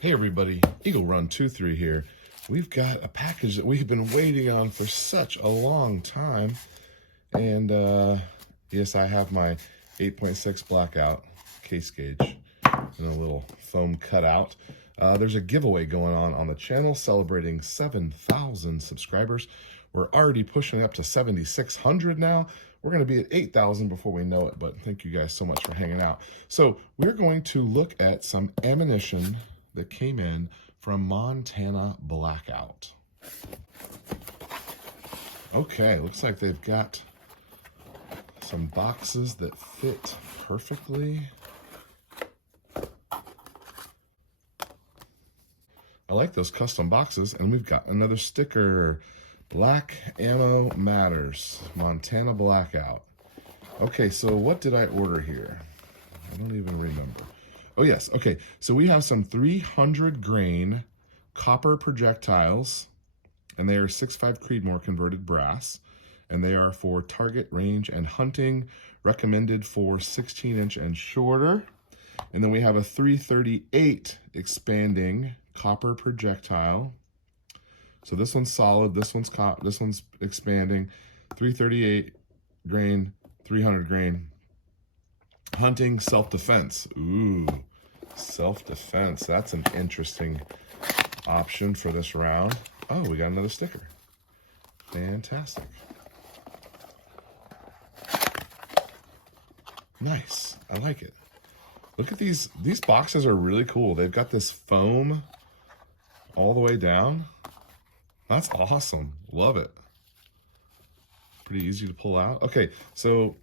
Hey everybody, Eagle Run 23 here. We've got a package that we've been waiting on for such a long time. And yes, I have my 8.6 Blackout case gauge and a little foam cutout. There's a giveaway going on the channel celebrating 7,000 subscribers. We're already pushing up to 7,600 now. We're going to be at 8,000 before we know it, but thank you guys so much for hanging out. So we're going to look at some ammunition that came in from Montana Blackout. Okay, looks like they've got some boxes that fit perfectly. I like those custom boxes, and we've got another sticker. Black Ammo Matters, Montana Blackout. Okay, so what did I order here? I don't even remember. Oh yes, okay, so we have some 300 grain copper projectiles, and they are 6.5 Creedmoor converted brass, and they are for target range and hunting, recommended for 16-inch and shorter. And then we have a 338 expanding copper projectile. So this one's solid, this one's expanding, 338 grain, 300 grain. Hunting, self-defense. Ooh, self-defense. That's an interesting option for this round. Oh, we got another sticker. Fantastic. Nice. I like it. Look at these. These boxes are really cool. They've got this foam all the way down. That's awesome. Love it. Pretty easy to pull out. Okay, so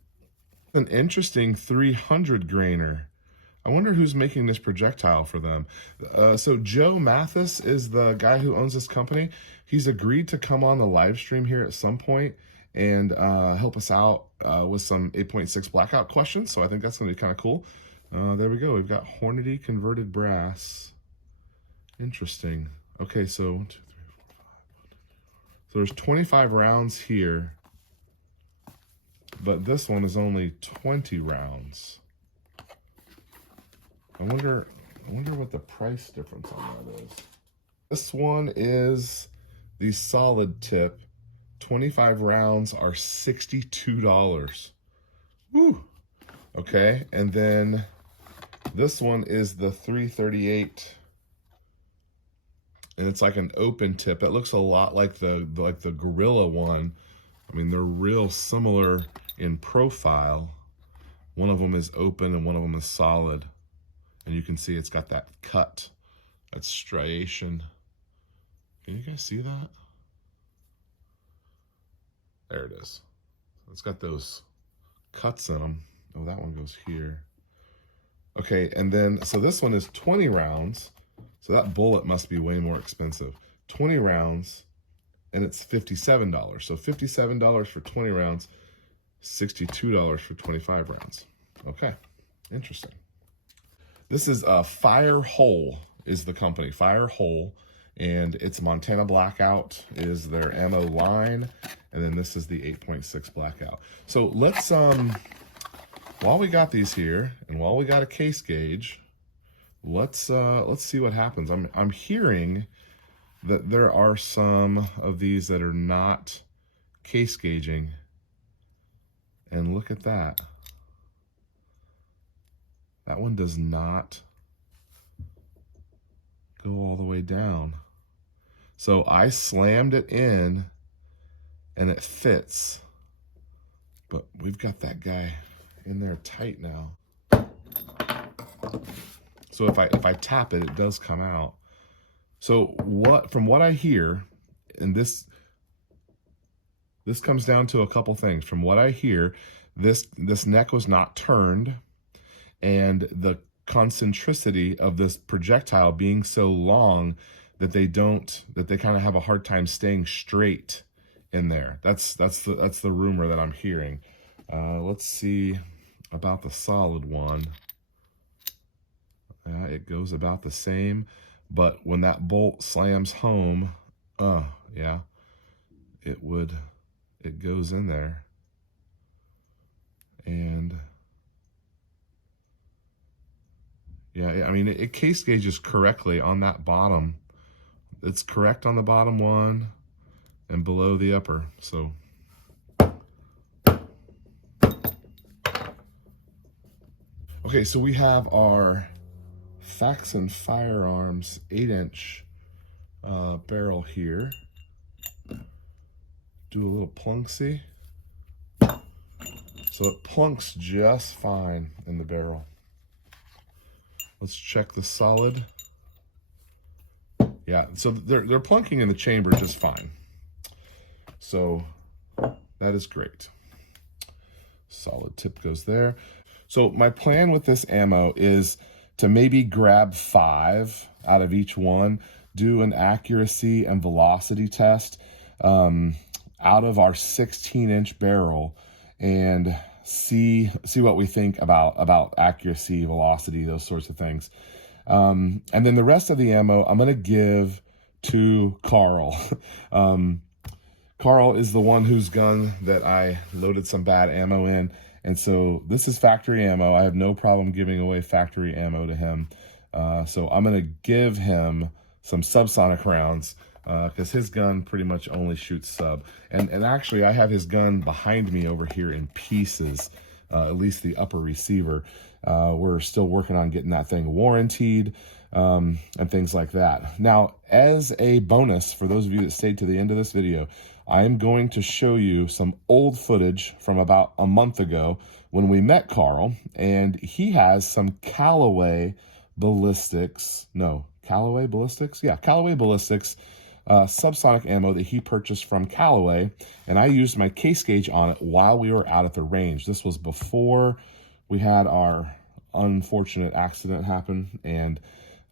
an interesting 300 grainer. I wonder who's making this projectile for them. So Joe Mathis is the guy who owns this company. He's agreed to come on the live stream here at some point and help us out with some 8.6 Blackout questions. So I think that's going to be kind of cool. There we go. We've got Hornady converted brass. Interesting. Okay, so 1, 2, 3, 4, 5. So there's 25 rounds here, but this one is only 20 rounds. I wonder what the price difference on that is. This one is the solid tip. 25 rounds are $62. Woo! Okay, and then this one is the 338, and it's like an open tip. It looks a lot like the Gorilla one. I mean, they're real similar in profile. One of them is open and one of them is solid. And you can see it's got that cut, that striation. Can you guys see that? There it is. It's got those cuts in them. Oh, that one goes here. Okay, and then, so this one is 20 rounds. So that bullet must be way more expensive. 20 rounds, and it's $57. So $57 for 20 rounds, $62 for 25 rounds. Okay, interesting. This is Fire Hole is the company, Fire Hole, and it's Montana Blackout is their ammo line, and then this is the 8.6 Blackout. So let's, while we got these here, and while we got a case gauge, let's see what happens. I'm hearing that there are some of these that are not case gauging, and look at that. That one does not go all the way down. So I slammed it in and it fits, but we've got that guy in there tight now. So if I tap it, it does come out. So from what I hear, and this comes down to a couple things. From what I hear, this neck was not turned, and the concentricity of this projectile being so long that they kind of have a hard time staying straight in there. That's the rumor that I'm hearing. Let's see about the solid one. It goes about the same, but when that bolt slams home, yeah, it goes in there, and Yeah, I mean, it case gauges correctly on that bottom. It's correct on the bottom one and below the upper, so. Okay, so we have our Faxon Firearms 8-inch barrel here. Do a little plunksy. So it plunks just fine in the barrel. Let's check the solid. Yeah, so they're plunking in the chamber just fine. So that is great. Solid tip goes there. So my plan with this ammo is to maybe grab 5 out of each one, do an accuracy and velocity test out of our 16-inch barrel, and see what we think about accuracy, velocity, those sorts of things. And then the rest of the ammo I'm going to give to Carl. Carl is the one whose gun that I loaded some bad ammo in. And so this is factory ammo. I have no problem giving away factory ammo to him. So I'm going to give him some subsonic rounds because his gun pretty much only shoots sub. And actually, I have his gun behind me over here in pieces, at least the upper receiver. We're still working on getting that thing warranted and things like that. Now, as a bonus, for those of you that stayed to the end of this video, I am going to show you some old footage from about a month ago when we met Carl, and he has some Callaway ballistics. No, Callaway ballistics? Yeah, Callaway ballistics subsonic ammo that he purchased from Callaway, and I used my case gauge on it while we were out at the range. This was before we had our unfortunate accident happen, and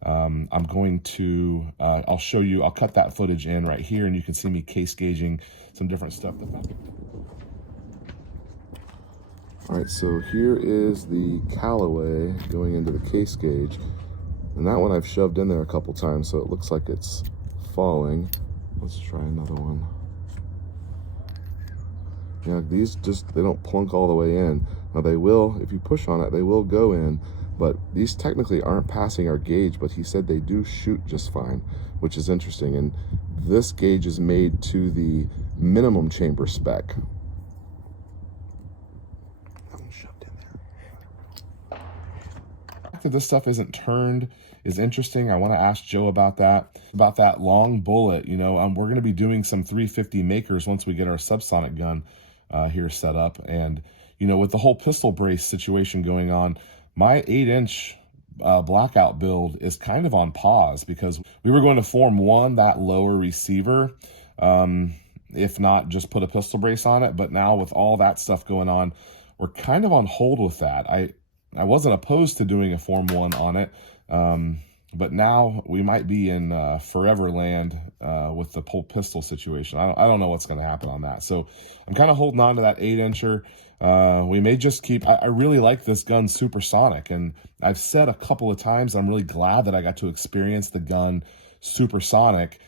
I'm going to, I'll show you, I'll cut that footage in right here, and you can see me case gauging some different stuff. All right, so here is the Callaway going into the case gauge, and that one I've shoved in there a couple times, so it looks like it's falling. Let's try another one. Yeah, these just, they don't plunk all the way in. Now they will, if you push on it, they will go in, but these technically aren't passing our gauge, but he said they do shoot just fine, which is interesting. And this gauge is made to the minimum chamber spec. That one shoved in there. The fact that this stuff isn't turned is interesting. I want to ask Joe about that long bullet. You know, we're going to be doing some 350 makers once we get our subsonic gun here set up. And, you know, with the whole pistol brace situation going on, my 8-inch Blackout build is kind of on pause because we were going to form that lower receiver, if not just put a pistol brace on it. But now with all that stuff going on, we're kind of on hold with that. I wasn't opposed to doing a Form 1 on it, but now we might be in forever land with the whole pistol situation. I don't know what's going to happen on that. So I'm kind of holding on to that 8-incher. We may just keep, I really like this gun supersonic, and I've said a couple of times I'm really glad that I got to experience the gun supersonic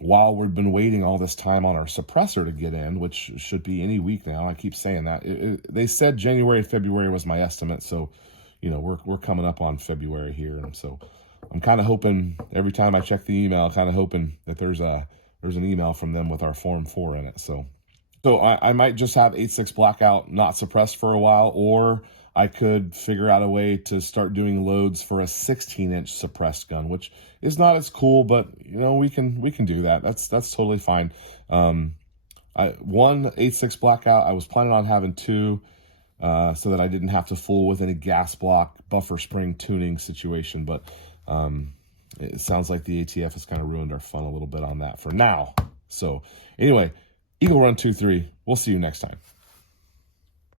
while we've been waiting all this time on our suppressor to get in, which should be any week now. I keep saying that. They said January, February was my estimate, so you know we're coming up on February here, and so I'm kind of hoping every time I check the email, kind of hoping that there's an email from them with our Form 4 in it. So I might just have 8.6 Blackout not suppressed for a while, or I could figure out a way to start doing loads for a 16-inch suppressed gun, which is not as cool, but you know we can do that. That's totally fine. One 8.6 Blackout, I was planning on having 2, so that I didn't have to fool with any gas block buffer spring tuning situation. But it sounds like the ATF has kind of ruined our fun a little bit on that for now. So anyway, Eagle Run 2-3. We'll see you next time.